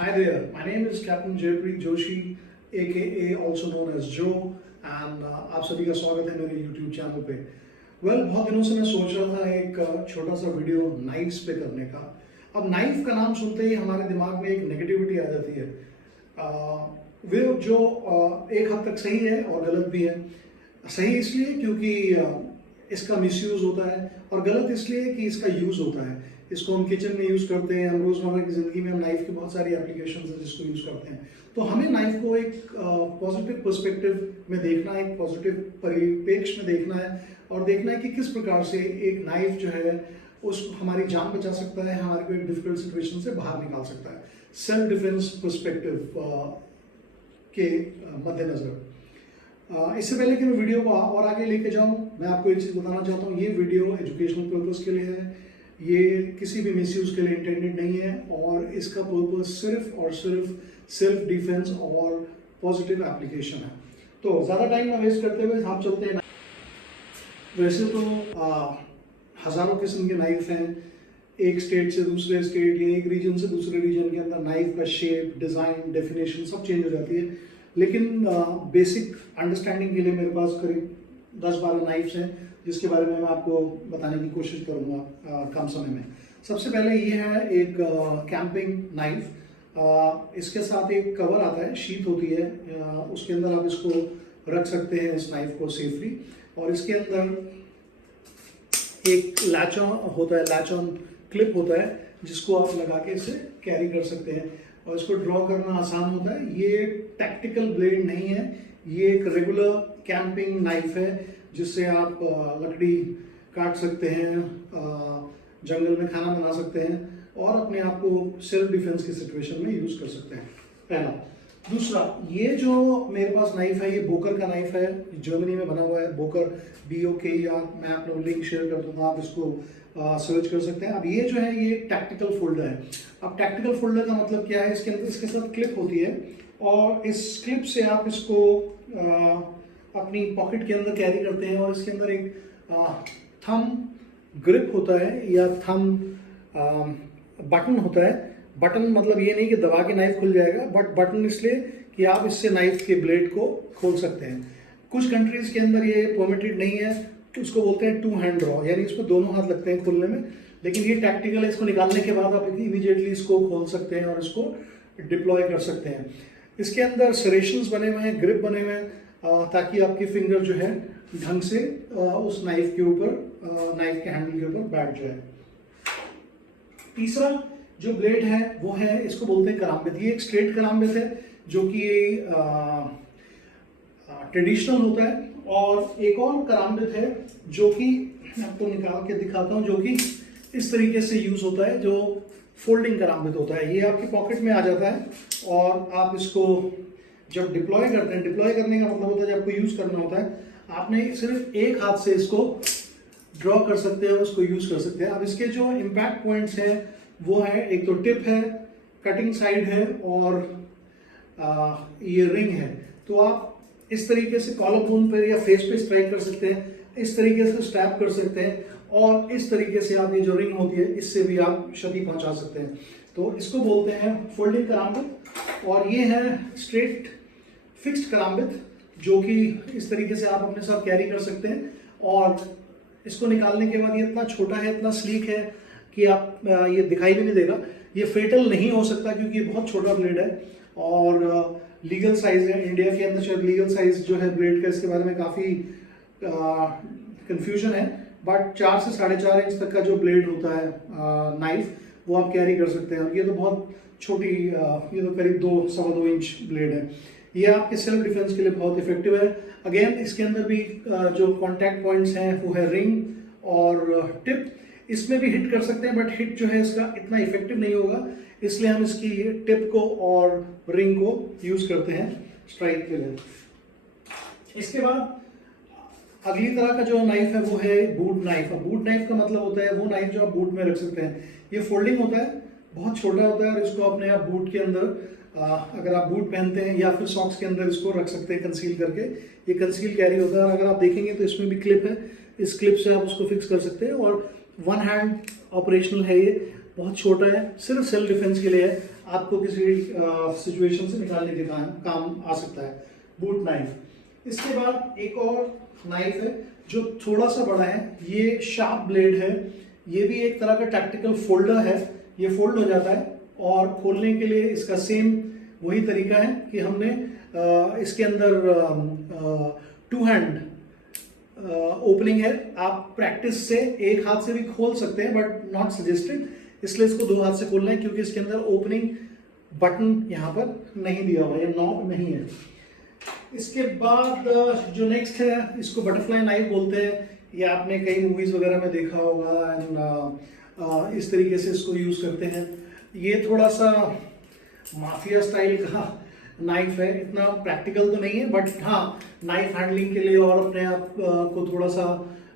Hi there, my name is Captain Jaypreet Joshi, aka also known as Joe, and आप सभी का स्वागत है मेरे YouTube चैनल पे। बहुत दिनों से मैं सोच रहा था एक छोटा सा वीडियो नाइफ्स पे करने का। अब नाइफ का नाम सुनते ही हमारे दिमाग में एक नेगेटिविटी आ जाती है। वे जो एक हद तक सही है और गलत भी है। सही इसलिए क्योंकि इसका मिसयूज होता है और गलत इसलिए कि इसका यूज होता है। इसको हम किचन में यूज करते हैं, हम रोजमर्रा की जिंदगी में हम नाइफ की बहुत सारी एप्लीकेशन है जिसको यूज करते हैं। तो हमें नाइफ को एक पॉजिटिव पर्सपेक्टिव में देखना है, एक पॉजिटिव परिप्रेक्ष्य में देखना है और देखना है कि किस प्रकार से एक नाइफ जो है उस हमारी जान बचा सकता है, हमारे को एक डिफिकल्ट सिचुएशन से बाहर निकाल सकता है। सेल्फ डिफेंस पर्सपेक्टिव के मद्देनजर इससे पहले कि मैं वीडियो को और आगे लेके जाऊं, मैं आपको एक चीज़ बताना चाहता हूं। ये वीडियो एजुकेशनल पर्पस के लिए है, ये किसी भी मिसयूज के लिए इंटेंडेड नहीं है और इसका पर्पस सिर्फ और सिर्फ सेल्फ डिफेंस और पॉजिटिव एप्लीकेशन है। तो ज़्यादा टाइम ना वेस्ट करते हुए हम चलते हैं। वैसे तो हज़ारों किस्म के नाइफ हैं, एक स्टेट से दूसरे स्टेट या एक रीजन से दूसरे रीजन के अंदर नाइफ का शेप, डिज़ाइन, डेफिनेशन सब चेंज हो जाती है। लेकिन बेसिक अंडरस्टैंडिंग के लिए मेरे पास करीब 10-12 नाइफ्स हैं जिसके बारे में मैं आपको बताने की कोशिश करूँगा कम समय में। सबसे पहले ये है एक कैंपिंग नाइफ। इसके साथ एक कवर आता है, शीट होती है, उसके अंदर आप इसको रख सकते हैं इस नाइफ को सेफली। और इसके अंदर एक लैच ऑन होता है, लैच ऑन क्लिप होता है जिसको आप लगा के इसे कैरी कर सकते हैं और इसको ड्रॉ करना आसान होता है। ये टैक्टिकल ब्लेड नहीं है, ये एक रेगुलर कैंपिंग नाइफ है जिससे आप लकड़ी काट सकते हैं, जंगल में खाना बना सकते हैं और अपने आप को सेल्फ डिफेंस की सिचुएशन में यूज कर सकते हैं। पहला। दूसरा, ये जो मेरे पास नाइफ है ये बोकर का नाइफ है, जर्मनी में बना हुआ है, बोकर BOK, या मैं आप लोग लिंक शेयर कर दूंगा, आप इसको सर्च कर सकते हैं। अब ये जो है ये टैक्टिकल फोल्डर है। अब टैक्टिकल फोल्डर का मतलब क्या है, इसके अंदर इसके साथ क्लिप होती है और इस क्लिप से आप इसको अपनी पॉकेट के अंदर कैरी करते हैं और इसके अंदर एक थंब ग्रिप होता है या थंब बटन होता है। बटन मतलब ये नहीं कि दबा के नाइफ खुल जाएगा, बट बटन इसलिए कि आप इससे नाइफ के ब्लेड को खोल सकते हैं। कुछ कंट्रीज के अंदर ये परमिटेड नहीं है, उसको बोलते हैं 2 हैंड ड्रॉ, यानी इसमें दोनों हाथ लगते हैं खोलने में। लेकिन ये टैक्टिकल है, इसको निकालने के बाद आप इमीडिएटली इसको खोल सकते हैं और इसको डिप्लॉय कर सकते हैं। इसके अंदर सरेशंस बने हुए हैं, ग्रिप बने हुए हैं ताकि आपकी फिंगर जो है ढंग से उस नाइफ के ऊपर, नाइफ के हैंडल के ऊपर बैठ जाए। तीसरा जो ब्लेड है वो है, इसको बोलते हैं कराम्बित। ये एक स्ट्रेट कराम्बित है जो कि ट्रेडिशनल होता है। और एक और कराम्बित है जो कि मैं आपको निकाल के दिखाता हूँ, जो कि इस तरीके से यूज होता है, जो फोल्डिंग कराम्बित होता है। ये आपकी पॉकेट में आ जाता है और आप इसको जब डिप्लॉय करते हैं, डिप्लॉय करने का मतलब होता है जब आपको यूज करना होता है, आपने सिर्फ एक हाथ से इसको ड्रॉ कर सकते हैं और उसको यूज कर सकते हैं। अब इसके जो इम्पैक्ट पॉइंट्स हैं वो है, एक तो टिप है, कटिंग साइड है और ये रिंग है। तो आप इस तरीके से कॉलर बोन पर या फेस पे स्ट्राइक कर सकते हैं, इस तरीके से स्टैप कर सकते हैं और इस तरीके से आप ये जो रिंग होती है इससे भी आप क्षति पहुंचा सकते हैं। तो इसको बोलते हैं फोल्डिंग कराम्बित। और ये है स्ट्रेट फिक्स्ड कराम्बित जो कि इस तरीके से आप अपने साथ कैरी कर सकते हैं। और इसको निकालने के बाद ये इतना छोटा है, इतना स्लीक है कि आप ये दिखाई भी नहीं देगा। ये फेटल नहीं हो सकता क्योंकि ये बहुत छोटा ब्लेड है और लीगल साइज है। इंडिया के अंदर शायद लीगल साइज जो है ब्लेड का, इसके बारे में काफ़ी कंफ्यूजन है, बट 4 से 4.5 इंच तक का जो ब्लेड होता है नाइफ, वो आप कैरी कर सकते हैं। और ये तो बहुत छोटी, ये तो करीब 2-2.25 इंच ब्लेड है। ये आपके सेल्फ डिफेंस के लिए बहुत इफेक्टिव है। अगेन इसके अंदर भी जो कॉन्टैक्ट पॉइंट्स हैं वो है रिंग और टिप। इसमें भी हिट कर सकते हैं बट हिट जो है इसका इतना इफेक्टिव नहीं होगा, इसलिए हम इसकी टिप को और रिंग को यूज करते हैं स्ट्राइक के लिए। इसके बाद अगली तरह का जो नाइफ है वो है बूट नाइफ। अब बूट नाइफ का मतलब होता है वो नाइफ जो आप बूट में रख सकते हैं। ये फोल्डिंग होता है, बहुत छोटा होता है और इसको अपने आप बूट के अंदर, अगर आप बूट पहनते हैं या फिर सॉक्स के अंदर इसको रख सकते हैं कंसील करके। ये कंसील कैरी होता है और अगर आप देखेंगे तो इसमें भी क्लिप है, इस क्लिप से आप उसको फिक्स कर सकते हैं और 1 हैंड ऑपरेशनल है। ये बहुत छोटा है, सिर्फ सेल्फ डिफेंस के लिए है। आपको किसी सिचुएशन से निकालने के काम आ सकता है, बूट नाइफ। इसके बाद एक और नाइफ है जो थोड़ा सा बड़ा है, ये शार्प ब्लेड है, ये भी एक तरह का टैक्टिकल फोल्डर है, ये फोल्ड हो जाता है और खोलने के लिए इसका सेम वही तरीका है कि हमने इसके अंदर 2 हैंड ओपनिंग है। आप प्रैक्टिस से एक हाथ से भी खोल सकते हैं बट नॉट सजेस्टेड, इसलिए इसको 2 हाथ से खोलना है क्योंकि इसके अंदर ओपनिंग बटन यहाँ पर नहीं दिया हुआ है, ये नॉब नहीं है। इसके बाद जो नेक्स्ट है इसको बटरफ्लाई नाइफ बोलते हैं, ये आपने कई मूवीज वगैरह में देखा होगा एंड इस तरीके से इसको यूज करते हैं। ये थोड़ा सा माफिया स्टाइल का नाइफ है, इतना प्रैक्टिकल तो नहीं है बट हाँ नाइफ हैंडलिंग के लिए और अपने आप को थोड़ा सा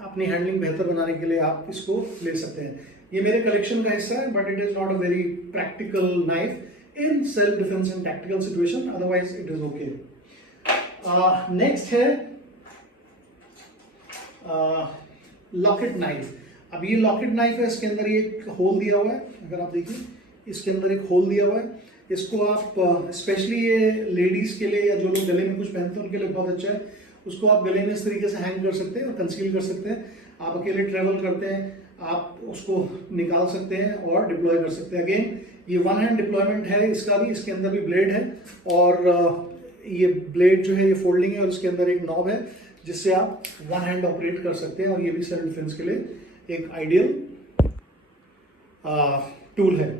अपनी हैंडलिंग बेहतर बनाने के लिए आप इसको ले सकते हैं। ये मेरे कलेक्शन का हिस्सा है but it is not a very practical knife in self defence and tactical situation, otherwise it is okay. Next है लॉकेट नाइफ। अब ये लॉकेट नाइफ है, इसके अंदर ये एक होल दिया हुआ है, अगर आप देखिए इसके अंदर एक होल दिया हुआ है। इसको आप स्पेशली ये लेडीज के लिए या जो लोग गले में कुछ पहनते हैं उनके लिए बहुत अच्छा है। उसको आप गले में इस तरीके से हैंग कर सकते हैं और कंसील कर सकते हैं। आप अकेले ट्रेवल करते हैं, आप उसको निकाल सकते हैं और डिप्लॉय कर सकते हैं। अगेन ये 1 हैंड डिप्लॉयमेंट है इसका भी, इसके अंदर भी ब्लेड है और ये ब्लेड जो है ये फोल्डिंग है और इसके अंदर एक नॉब है जिससे आप 1 हैंड ऑपरेट कर सकते हैं और ये भी सेल्फ डिफेंस के लिए एक आइडियल टूल है।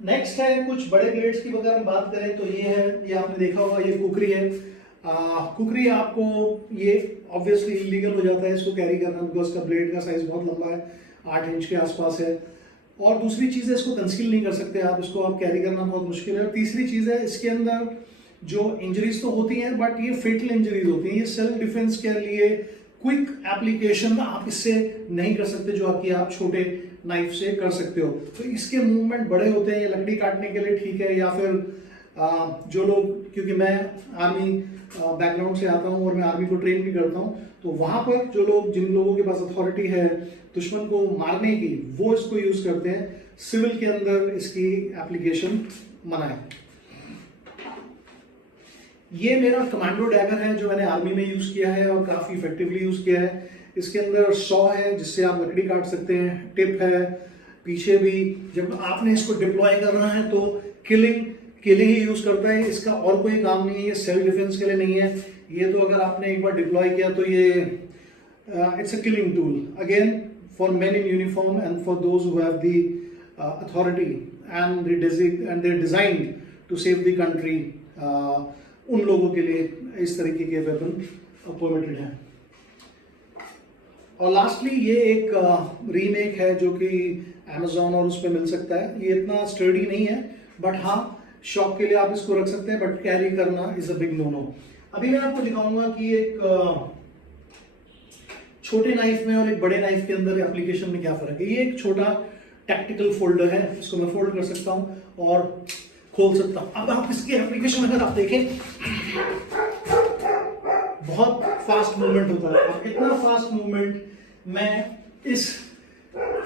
नेक्स्ट है कुछ बड़े ब्लेड्स की अगर हम बात करें तो ये है, ये आपने देखा होगा, ये कुकरी है। कुकरी आपको ये ऑब्वियसली इलीगल हो जाता है इसको कैरी करना बिकॉज का ब्लेड का साइज बहुत लंबा है, 8 इंच के आसपास है। और दूसरी चीज़ है इसको कंसील नहीं कर सकते आप, इसको आप कैरी करना बहुत मुश्किल है। और तीसरी चीज़ है इसके अंदर जो इंजरीज तो होती हैं बट ये फेटल इंजरीज होती हैं। ये सेल्फ डिफेंस के लिए क्विक एप्लीकेशन आप इससे नहीं कर सकते जो आपकी आप छोटे नाइफ से कर सकते हो। तो इसके मूवमेंट बड़े होते हैं, ये लकड़ी काटने के लिए ठीक है, या फिर जो लोग, क्योंकि मैं आर्मी बैकग्राउंड से आता हूँ और मैं आर्मी को ट्रेन भी करता हूँ, तो वहाँ पर जो लोग, जिन लोगों के पास अथॉरिटी है दुश्मन को मारने की, वो इसको यूज करते हैं। सिविल के अंदर इसकी एप्लीकेशन मना है। ये मेरा कमांडो डैगर है जो मैंने आर्मी में यूज किया है और काफी इफेक्टिवली यूज किया है। इसके अंदर सॉ है जिससे आप लकड़ी काट सकते हैं, टिप है पीछे भी। जब आपने इसको डिप्लॉय करना है तो किलिंग के लिए ही यूज करता है, इसका और कोई काम नहीं है, ये सेल्फ डिफेंस के लिए नहीं है। ये तो अगर आपने एक बार डिप्लॉय किया तो ये it's a killing tool again for men in uniform and for those who have the authority and they are designed to save the country. उन लोगों के लिए इस तरीके के वेपन परमिटेड हैं। और लास्टली ये एक रीमेक है जो कि Amazon और उस पर मिल सकता है। ये इतना स्टर्डी नहीं है बट हाँ शॉप के लिए आप इसको रख सकते हैं, बट कैरी करना is a big no no. अभी मैं आपको दिखाऊंगा कि एक छोटे नाइफ में और एक बड़े नाइफ के अंदर एप्लीकेशन में क्या फर्क है। ये एक छोटा टैक्टिकल फोल्डर है, इसको मैं फोल्ड कर सकता हूं और खोल सकता हूं। अब आप इसकी एप्लीकेशन अगर आप देखें, बहुत फास्ट मूवमेंट होता है। अब इतना फास्ट मूवमेंट मैं इस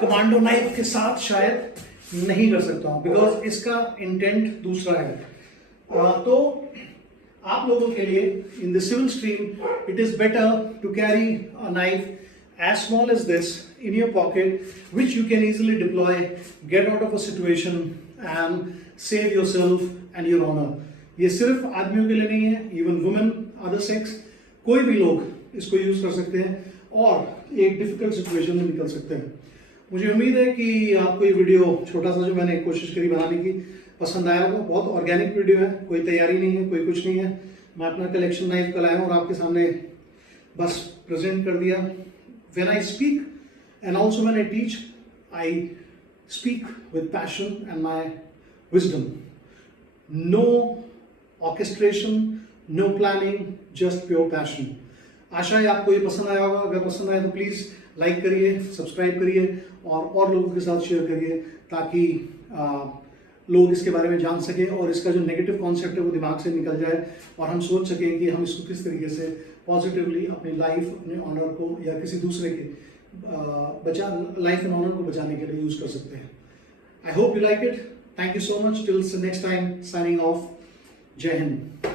कमांडो नाइफ के साथ शायद नहीं कर सकता हूं बिकॉज इसका इंटेंट दूसरा है। तो आप लोगों के लिए in the civil stream it is better to carry a knife as small as this in your pocket which you can easily deploy, get out of a situation and save yourself and your honor. ये सिर्फ आदमियों के लिए नहीं है, even women, other sex, कोई भी लोग इसको यूज कर सकते हैं और एक डिफिकल्ट सिचुएशन में निकल सकते हैं। मुझे उम्मीद है कि आपको ये वीडियो छोटा सा जो मैंने कोशिश करी बनाने की पसंद आया होगा। बहुत ऑर्गेनिक वीडियो है, कोई तैयारी नहीं है, कोई कुछ नहीं है। मैं अपना कलेक्शन नाइफ का लाया हूँ और आपके सामने बस प्रेजेंट कर दिया। When I speak and also when I teach, I speak with passion and my wisdom. No orchestration, no planning, just pure passion. आशा है आपको ये पसंद आया होगा। अगर पसंद आया तो प्लीज़ लाइक करिए, सब्सक्राइब करिए और लोगों के साथ शेयर करिए ताकि लोग इसके बारे में जान सकें और इसका जो नेगेटिव कॉन्सेप्ट है वो दिमाग से निकल जाए और हम सोच सकें कि हम इसको किस तरीके से पॉजिटिवली अपनी लाइफ, अपने ऑनर को या किसी दूसरे के लाइफ एंड ऑनर को बचाने के लिए यूज कर सकते हैं। I hope you like it. Thank you so much, till next time, signing off, जय हिंद।